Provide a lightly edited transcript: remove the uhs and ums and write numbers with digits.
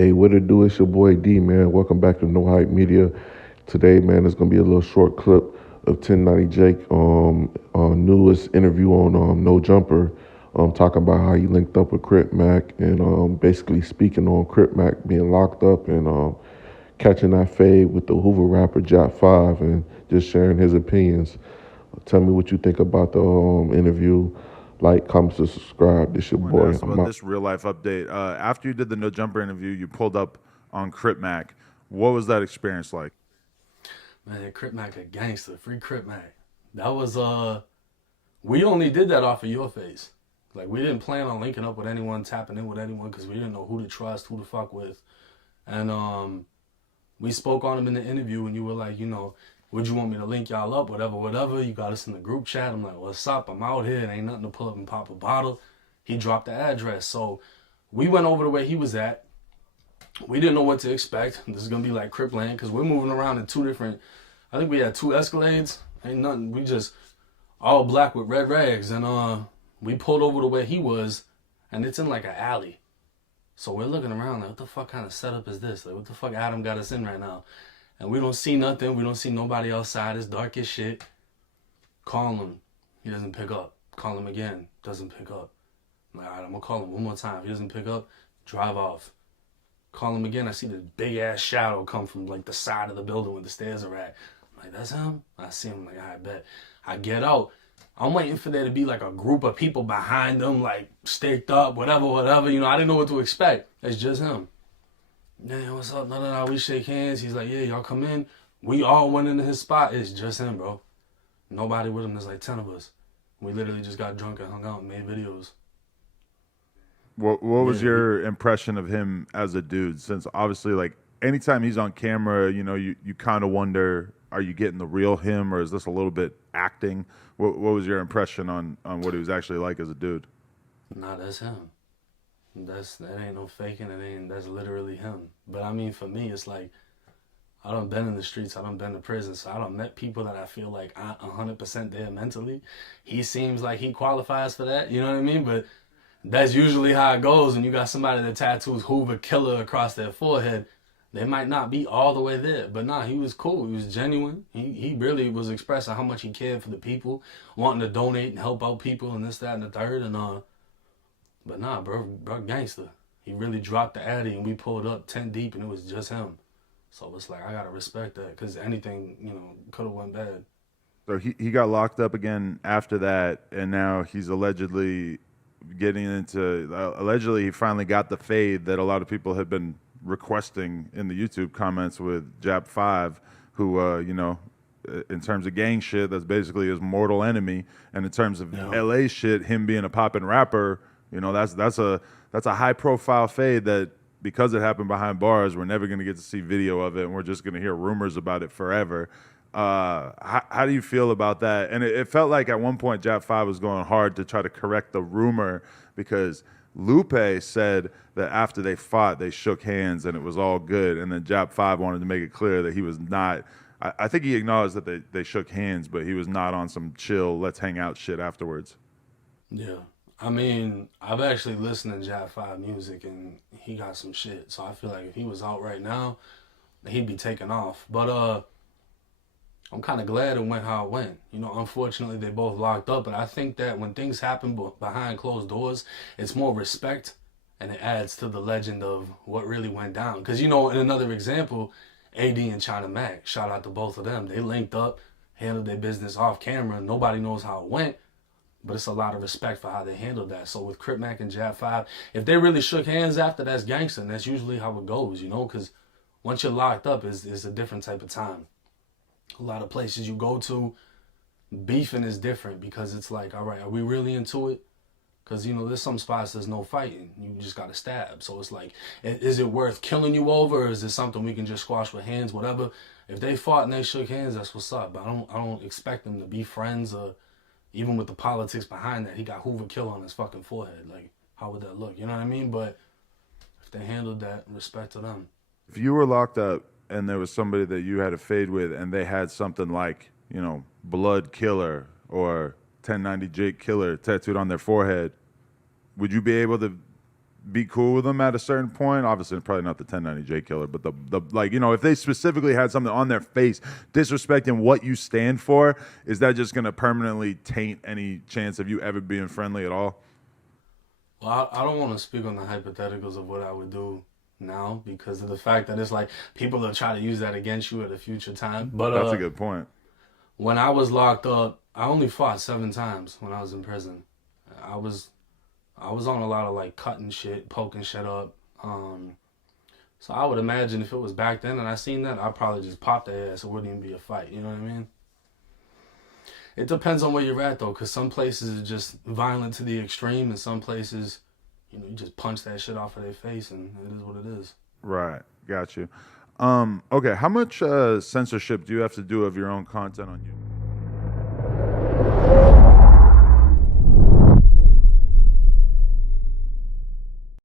Hey, what it do? It's your boy D, man. Welcome back to No Hype Media. Today, man, it's gonna be a little short clip of 1090 Jake, newest interview on No Jumper, talking about how he linked up with Crip Mac and basically speaking on Crip Mac being locked up and catching that fade with the Hoover rapper Jap Five and just sharing his opinions. Tell me what you think about the interview. Like, comment, subscribe. This your I wanted to boy. ask about this real life update. After you did the No Jumper interview, you pulled up on Crip Mac. What was that experience like? Man, Crip Mac a gangster. Free Crip Mac. That was we only did that off of your face. Like we didn't plan on linking up with anyone, tapping in with anyone, because we didn't know who to trust, who to fuck with. And we spoke on him in the interview, and you were like, would you want me to link y'all up, whatever, whatever. You got us in the group chat. I'm like, what's up? I'm out here. It ain't nothing to pull up and pop a bottle. He dropped the address. So we went over to where he was at. We didn't know what to expect. This is going to be like Crip Land, because we're moving around in two different, I think we had two Escalades. Ain't nothing. We just all black with red rags. And we pulled over to where he was, and it's in like an alley. So we're looking around like, what the fuck kind of setup is this? Like, what the fuck Adam got us in right now? And we don't see nothing. We don't see nobody outside. It's dark as shit. Call him. He doesn't pick up. Call him again. Doesn't pick up. I'm like, all right, I'm going to call him one more time. If he doesn't pick up, drive off. Call him again. I see this big ass shadow come from like the side of the building where the stairs are at. I'm like, that's him? I see him. I'm like, I bet. I get out. I'm waiting for there to be like a group of people behind them, like staked up, whatever, whatever. I didn't know what to expect. It's just him. Man, what's up? No. We shake hands. He's like, yeah, y'all come in. We all went into his spot. It's just him, bro. Nobody with him. There's like 10 of us. We literally just got drunk and hung out and made videos. What was your impression of him as a dude? Since obviously, like, anytime he's on camera, you kind of wonder, are you getting the real him, or is this a little bit acting? What was your impression on what he was actually like as a dude? Nah, that's him. That ain't no faking. That's literally him. But I mean, for me, it's like, I done been in the streets. I done been to prison. So I done met people that I feel like aren't 100% there mentally. He seems like he qualifies for that. You know what I mean? But that's usually how it goes when you got somebody that tattoos Hoover Killer across their forehead. They might not be all the way there. But nah, he was cool. He was genuine. He really was expressing how much he cared for the people, wanting to donate and help out people and this, that, and the third. And but nah, bro, gangster. He really dropped the addy and we pulled up 10 deep and it was just him. So it's like, I gotta respect that, because anything, could have went bad. So he got locked up again after that, and now he's allegedly getting into. Allegedly, he finally got the fade that a lot of people had been requesting in the YouTube comments with Jap Five, who in terms of gang shit, that's basically his mortal enemy, and in terms of LA shit, him being a poppin' rapper, that's a high profile fade that, because it happened behind bars, we're never going to get to see video of it, and we're just going to hear rumors about it forever. How do you feel about that? And it felt like at one point Jap 5 was going hard to try to correct the rumor, because Lupe said that after they fought, they shook hands and it was all good. And then Jap 5 wanted to make it clear that he was not. I think he acknowledged that they shook hands, but he was not on some chill, let's hang out shit afterwards. Yeah. I mean, I've actually listened to Jap 5 music and he got some shit. So I feel like if he was out right now, he'd be taking off. But I'm kind of glad it went how it went. Unfortunately, they both locked up. But I think that when things happen behind closed doors, it's more respect, and it adds to the legend of what really went down. Because, in another example, AD and China Mac, shout out to both of them. They linked up, handled their business off camera. Nobody knows how it went, but it's a lot of respect for how they handled that. So with Crip Mac and Jap 5, if they really shook hands after, that's gangster. And that's usually how it goes, because once you're locked up, it's a different type of time. A lot of places you go to, beefing is different, because it's like, all right, are we really into it? Because, there's some spots there's no fighting. You just got to stab. So it's like, is it worth killing you over, or is this something we can just squash with hands, whatever? If they fought and they shook hands, that's what's up. But I don't expect them to be friends, or even with the politics behind that. He got Hoover Kill on his fucking forehead. Like, how would that look? You know what I mean? But if they handled that, respect to them. If you were locked up and there was somebody that you had a fade with and they had something like, Blood Killer or 1090 Jake Killer tattooed on their forehead, would you be able to be cool with them at a certain point. Obviously, probably not the 1090J killer, but the like, if they specifically had something on their face disrespecting what you stand for, is that just gonna permanently taint any chance of you ever being friendly at all? Well, I don't want to speak on the hypotheticals of what I would do now because of the fact that it's like people will try to use that against you at a future time. But That's a good point. when I was locked up, I only fought 7 times when I was in prison. I was on a lot of like cutting shit, poking shit up. So I would imagine if it was back then and I seen that, I'd probably just pop their ass. It wouldn't even be a fight. You know what I mean? It depends on where you're at though, because some places are just violent to the extreme, and some places, you just punch that shit off of their face, and it is what it is. Right. Got you. Okay. How much censorship do you have to do of your own content on YouTube?